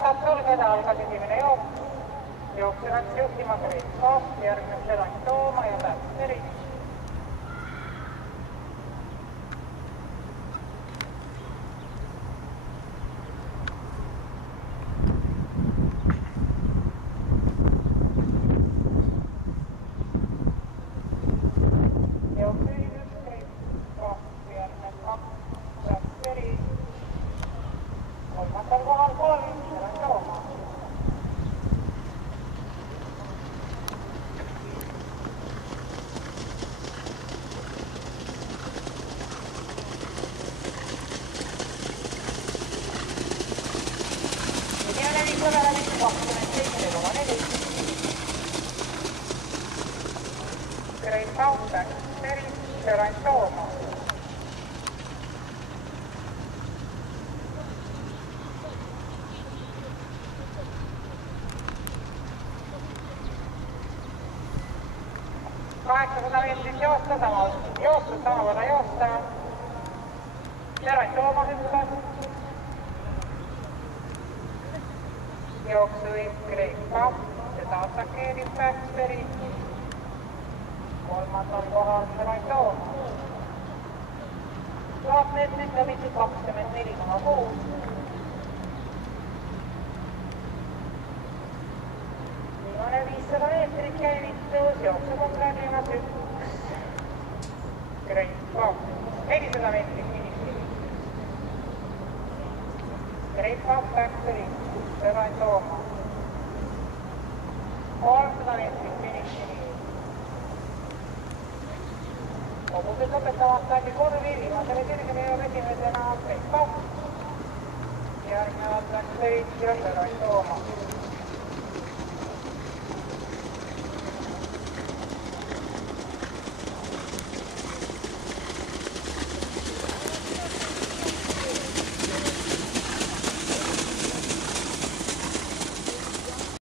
saab sulgeda, algas esimene jooks. Jooksevaks juhtima Green Pop, järgneb Seran Tooma ja Pätseri. Kolmandal kohal 3, Seran Tooma. Esimene viisapäevalik 27,4. Green Pop, Pätseri, Seran Tooma. Joosta samavõrra joosta. Seran Tooma hüppes. Jooksuviib Green Pop, seda atakeerib Pätseri. Kolmandal kohal Seran Tooma. Laapmeetrid läbitud 24,6. Viimane 500 meetrit käivitus, jookseb on läbimas 1. Green Pop, 400 meetrit finišini. Green Pop, Pätseri, Seran Tooma. 300 meetrit finišini. Kogused lõpetavad läbi kurvi, viimasele sirgele jõuab esimesena Green Pop. Järgnevad Pätseri ja Seran Tooma.